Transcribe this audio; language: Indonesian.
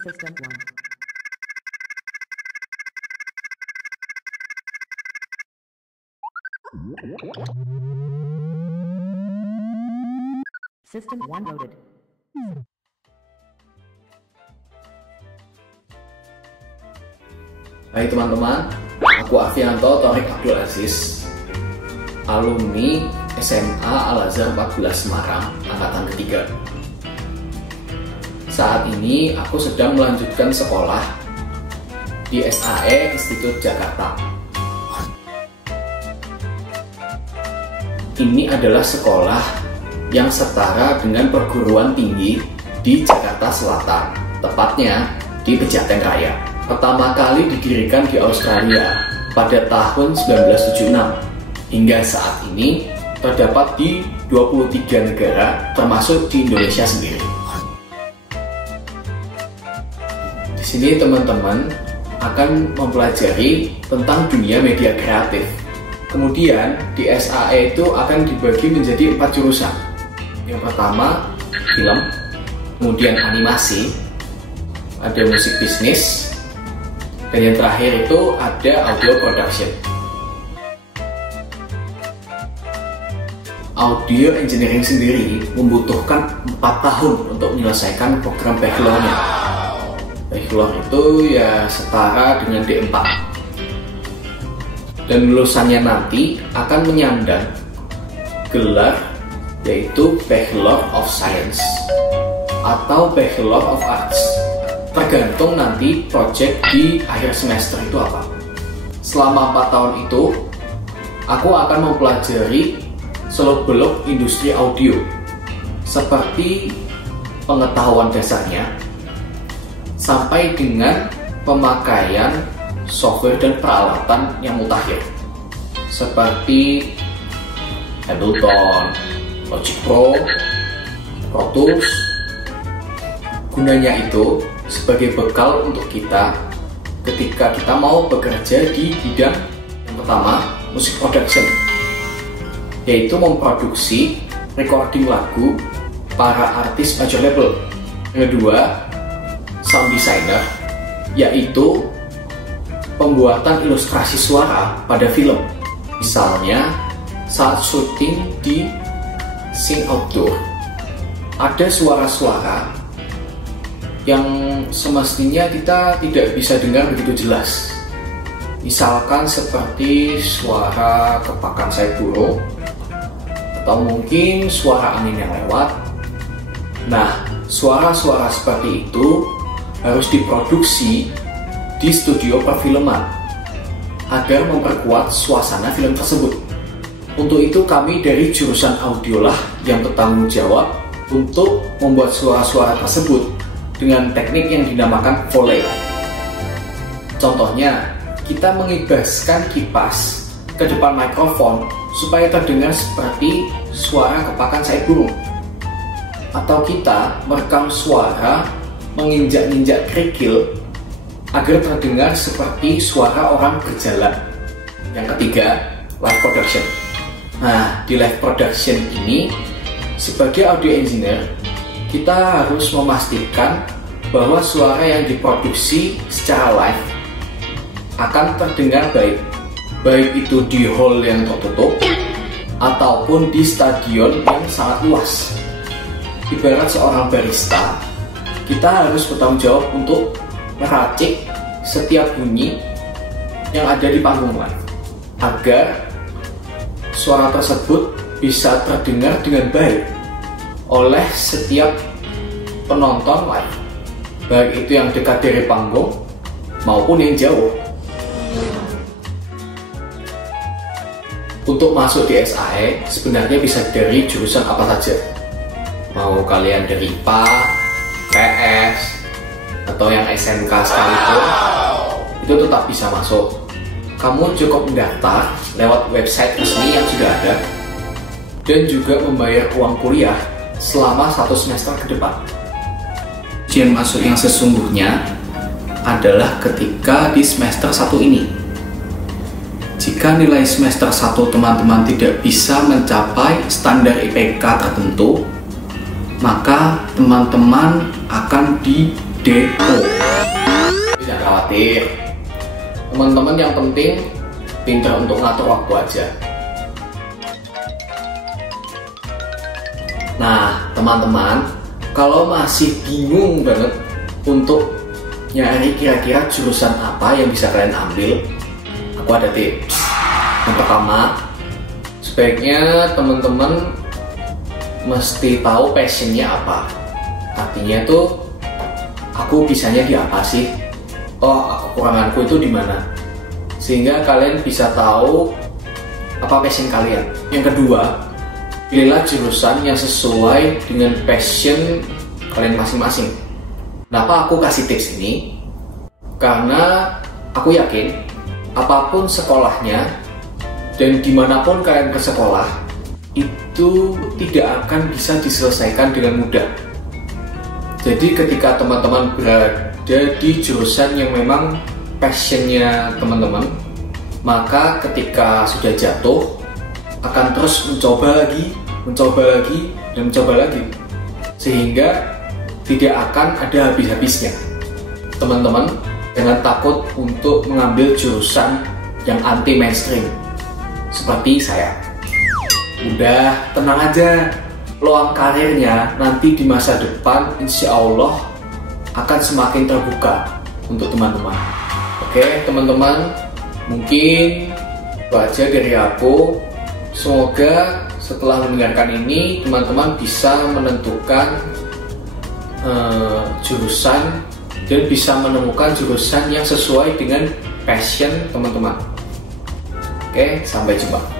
System 1. System 1 loaded. Hai teman-teman, aku Afianto Thorik Abdul Aziz, alumni SMA Al-Azhar 14 Semarang, angkatan ketiga. Saat ini aku sedang melanjutkan sekolah di SAE Institut Jakarta. Ini adalah sekolah yang setara dengan perguruan tinggi di Jakarta Selatan, tepatnya di Pejaten Raya. Pertama kali didirikan di Australia pada tahun 1976. Hingga saat ini terdapat di 23 negara, termasuk di Indonesia sendiri. Di sini teman-teman akan mempelajari tentang dunia media kreatif. Kemudian di SAE itu akan dibagi menjadi 4 jurusan. Yang pertama film, kemudian animasi, ada musik bisnis, dan yang terakhir itu ada audio production. Audio engineering sendiri membutuhkan 4 tahun untuk menyelesaikan program bachelornya. Bachelor itu ya setara dengan D4. Dan lulusannya nanti akan menyandang gelar yaitu Bachelor of Science atau Bachelor of Arts. Tergantung nanti project di akhir semester itu apa. Selama 4 tahun itu, aku akan mempelajari seluk-beluk industri audio, seperti pengetahuan dasarnya, sampai dengan pemakaian software dan peralatan yang mutakhir, seperti Ableton, Logic Pro, Pro Tools. Gunanya itu sebagai bekal untuk kita ketika kita mau bekerja di bidang yang pertama, musik production, yaitu memproduksi recording lagu para artis major label. Yang kedua, sound designer, yaitu pembuatan ilustrasi suara pada film. Misalnya saat syuting di scene outdoor, ada suara-suara yang semestinya kita tidak bisa dengar begitu jelas. Misalkan seperti suara kepakan sayap burung, atau mungkin suara angin yang lewat. Nah, suara-suara seperti itu harus diproduksi di studio perfilman agar memperkuat suasana film tersebut. Untuk itu kami dari jurusan audio lah yang bertanggung jawab untuk membuat suara-suara tersebut dengan teknik yang dinamakan Foley. Contohnya, kita mengibaskan kipas ke depan mikrofon supaya terdengar seperti suara kepakan sayap burung. Atau kita merekam suara menginjak-injak kerikil agar terdengar seperti suara orang berjalan. Yang ketiga, live production. Nah, di live production ini, sebagai audio engineer, kita harus memastikan bahwa suara yang diproduksi secara live akan terdengar baik, baik itu di hall yang tertutup ataupun di stadion yang sangat luas. Ibarat seorang barista, kita harus bertanggung jawab untuk meracik setiap bunyi yang ada di panggung live agar suara tersebut bisa terdengar dengan baik oleh setiap penonton live, baik itu yang dekat dari panggung maupun yang jauh. Untuk masuk di SAE sebenarnya bisa dari jurusan apa saja, mau kalian dari IPA, PS, atau yang SMK sekalipun, itu tetap bisa masuk. Kamu cukup mendaftar lewat website resmi yang sudah ada dan juga membayar uang kuliah selama 1 semester ke depan. Ujian masuk yang sesungguhnya adalah ketika di semester 1 ini. Jika nilai semester 1 teman-teman tidak bisa mencapai standar IPK tertentu, maka teman-teman akan DO. Jangan khawatir, teman-teman, yang penting pintar untuk ngatur waktu aja. Nah, teman-teman, kalau masih bingung banget untuk nyari kira-kira jurusan apa yang bisa kalian ambil, aku ada tips. Yang pertama, sebaiknya teman-teman mesti tahu passionnya apa. Artinya tuh, aku bisanya di apa sih? Oh, kekuranganku itu di mana? Sehingga kalian bisa tahu apa passion kalian. Yang kedua, pilihlah jurusan yang sesuai dengan passion kalian masing-masing. Kenapa aku kasih tips ini? Karena aku yakin apapun sekolahnya dan dimanapun kalian bersekolah, itu tidak akan bisa diselesaikan dengan mudah. Jadi ketika teman-teman berada di jurusan yang memang passionnya teman-teman, maka ketika sudah jatuh akan terus mencoba lagi, dan mencoba lagi, sehingga tidak akan ada habis-habisnya. Teman-teman, jangan takut untuk mengambil jurusan yang anti mainstream seperti saya. Udah, tenang aja, peluang karirnya nanti di masa depan insya Allah akan semakin terbuka untuk teman-teman. Oke teman-teman, mungkin itu aja dari aku. Semoga setelah mendengarkan ini teman-teman bisa menentukan jurusan dan bisa menemukan jurusan yang sesuai dengan passion teman-teman. Oke, sampai jumpa.